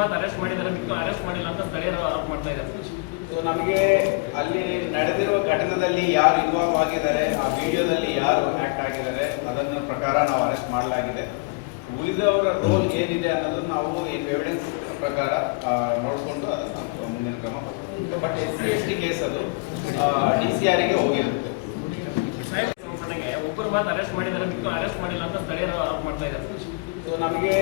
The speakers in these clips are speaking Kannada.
ಮಾತ್ರ ಅರೆಸ್ಟ್ ಮಾಡಿದ್ದಾರೆ, ಮಿಕ್ಕ ಅರೆಸ್ಟ್ ಮಾಡಿಲ್ಲ ಅಂತ ಸ್ಥಳೀಯರು ಆರೋಪ ಮಾಡ್ತಾ ಇದ್ದಾರೆ. ಸೊ ನಮಗೆ ಅಲ್ಲಿ ನಡೆದಿರುವ ಘಟನೆಯಲ್ಲಿ ಯಾರು ಇನ್ವಾಲ್ವ್ ಆಗಿದ್ದಾರೆ, ಆ ವಿಡಿಯೋದಲ್ಲಿ ಯಾರು ಆಕ್ಟ್ ಆಗಿದ್ದಾರೆ ಅದನ್ನ ಪ್ರಕಾರ ನಾವು ಅರೆಸ್ಟ್ ಮಾಡಲಾಗಿದೆ. ಉಳಿದವರ ರೋಲ್ ಏನಿದೆ ಅನ್ನೋದು ನಾವು ಎವಿಡೆನ್ಸ್ ಪ್ರಕಾರ ನೋಡಿಕೊಂಡು ಅದನ್ನ ಮುಂದಿನ ಕ್ರಮ. ಬಟ್ SC/ST ಕೇಸ್ ಅದು DCR ಗೆ ಹೋಗಿರುತ್ತೆ. ಒಬ್ಬರು ಮಾತ್ರ ಅರೆಸ್ಟ್ ಮಾಡಿದ್ದಾರೆ, ಮಿಕ್ಕ ಅರೆಸ್ಟ್ ಮಾಡಿಲ್ಲ ಅಂತ ಸ್ಥಳೀಯರು ಆರೋಪ ಮಾಡ್ತಾ ಇದ್ದಾರೆ. ಸೊ ನಮಗೆ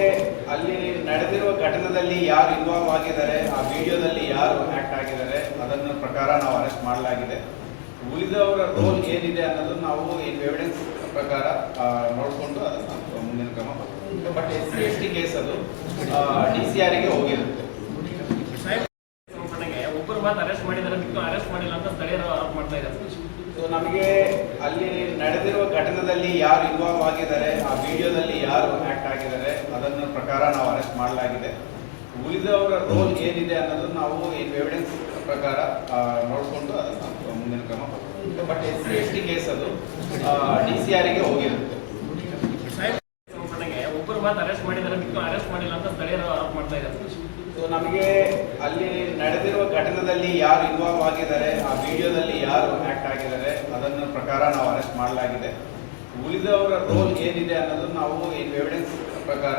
ಅಲ್ಲಿ ನಡೆದಿರುವ ಘಟನೆಯಲ್ಲಿ ಯಾರು ಇನ್ವಾಲ್ವ್ ಆಗಿದ್ದಾರೆ, ಆ ವಿಡಿಯೋದಲ್ಲಿ ಯಾರು ಆಕ್ಟ್ ಆಗಿದ್ದಾರೆ ಅದನ್ನ ಪ್ರಕಾರ ನಾವು ಅರೆಸ್ಟ್ ಮಾಡಲಾಗಿದೆ. ಉಳಿದವರ ರೋಲ್ ಏನಿದೆ ಅನ್ನೋದು ನಾವು ಎವಿಡೆನ್ಸ್ ಪ್ರಕಾರ ನೋಡಿಕೊಂಡು ಅದನ್ನ ಮುಂದಿನ ಕ್ರಮ. ಬಟ್ SC/ST ಕೇಸ್ ಅದು DCR ಗೆ ಹೋಗಿರುತ್ತೆ. ಒಬ್ಬರು ಮಾತ್ರ ಅರೆಸ್ಟ್ ಮಾಡಿದ್ದಾರೆ, ಮಿಕ್ಕ ಅರೆಸ್ಟ್ ಮಾಡಿಲ್ಲ ಅಂತ ಸ್ಥಳೀಯರು ಆರೋಪ ಮಾಡ್ತಾ ಇದ್ದಾರೆ. ಸೊ ನಮಗೆ ಅಲ್ಲಿ ನಡೆದಿರುವ ಘಟನೆಯಲ್ಲಿ ಯಾರು ಇನ್ವಾಲ್ವ್ ಆಗಿದ್ದಾರೆ, ಆ ವಿಡಿಯೋದಲ್ಲಿ ಯಾರು ಆಕ್ಟ್ ಆಗಿದ್ದಾರೆ ಅದನ್ನ ಪ್ರಕಾರ ನಾವು ಅರೆಸ್ಟ್ ಮಾಡಲಾಗಿದೆ. ಉಳಿದವರ ರೋಲ್ ಏನಿದೆ ಅನ್ನೋದು ನಾವು ಎವಿಡೆನ್ಸ್ ಪ್ರಕಾರ ನೋಡಿಕೊಂಡು ಅದನ್ನ ಮುಂದಿನ ಕ್ರಮ. ಬಟ್ SC/ST ಕೇಸ್ ಅದು DCR ಗೆ ಹೋಗಿರುತ್ತೆ. ಒಬ್ಬರು ಮಾತ್ರ ಅರೆಸ್ಟ್ ಮಾಡಿದ್ದಾರೆ, ಮಿಕ್ಕ ಅರೆಸ್ಟ್ ಮಾಡಿಲ್ಲ ಅಂತ ಸ್ಥಳೀಯರು ಆರೋಪ ಮಾಡ್ತಾ ಇದ್ದಾರೆ. ಸೊ ನಮಗೆ ಅಲ್ಲಿ ನಡೆದಿರುವ ಘಟನೆಯಲ್ಲಿ ಯಾರು ಇನ್ವಾಲ್ವ್ ಆಗಿದ್ದಾರೆ, ಆ ವಿಡಿಯೋದಲ್ಲಿ ಯಾರು ಆಕ್ಟ್ ಆಗಿದ್ದಾರೆ ಅದನ್ನ ಪ್ರಕಾರ ನಾವು ಅರೆಸ್ಟ್ ಮಾಡಲಾಗಿದೆ. ಉಳಿದವರ ರೋಲ್ ಏನಿದೆ ಅನ್ನೋದು ನಾವು ಎವಿಡೆನ್ಸ್ ಪ್ರಕಾರ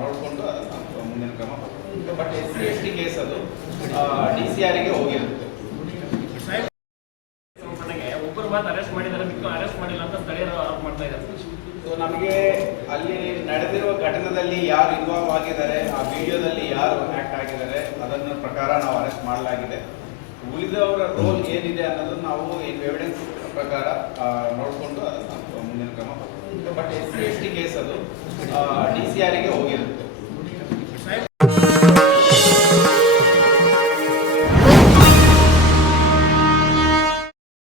ನೋಡಿಕೊಂಡು ಅದನ್ನ ಮುಂದಿನ ಕ್ರಮ. ಬಟ್ SC/ST ಕೇಸ್ ಅದು DCR ಗೆ ಹೋಗಿರುತ್ತೆ. ಒಬ್ಬರು ಮಾತ್ರ ಅರೆಸ್ಟ್ ಮಾಡಿದ್ದಾರೆ, ಮಿಕ್ಕ ಅರೆಸ್ಟ್ ಮಾಡಿಲ್ಲ ಅಂತ ಸ್ಥಳೀಯರು ಆರೋಪ ಮಾಡ್ತಾ ಇದ್ದಾರೆ. ಸೊ ನಮಗೆ ಅಲ್ಲಿ ನಡೆದಿರುವ ಘಟನೆಯಲ್ಲಿ ಯಾರು ಇನ್ವಾಲ್ವ್ ಆಗಿದ್ದಾರೆ, ಆ ವಿಡಿಯೋದಲ್ಲಿ ಯಾರು ಆಕ್ಟ್ ಆಗಿದ್ದಾರೆ ಅದನ್ನ ಪ್ರಕಾರ ನಾವು ಅರೆಸ್ಟ್ ಮಾಡಲಾಗಿದೆ. ಉಳಿದವರ ರೋಲ್ ಏನಿದೆ ಅನ್ನೋದು ನಾವು ಎವಿಡೆನ್ಸ್ ಪ್ರಕಾರ ನೋಡಿಕೊಂಡು ಅದನ್ನ ಮುಂದಿನ ಕ್ರಮ. ಬಟ್ SC/ST ಕೇಸ್ ಅದು DCR ಗೆ ಹೋಗಿರುತ್ತೆ.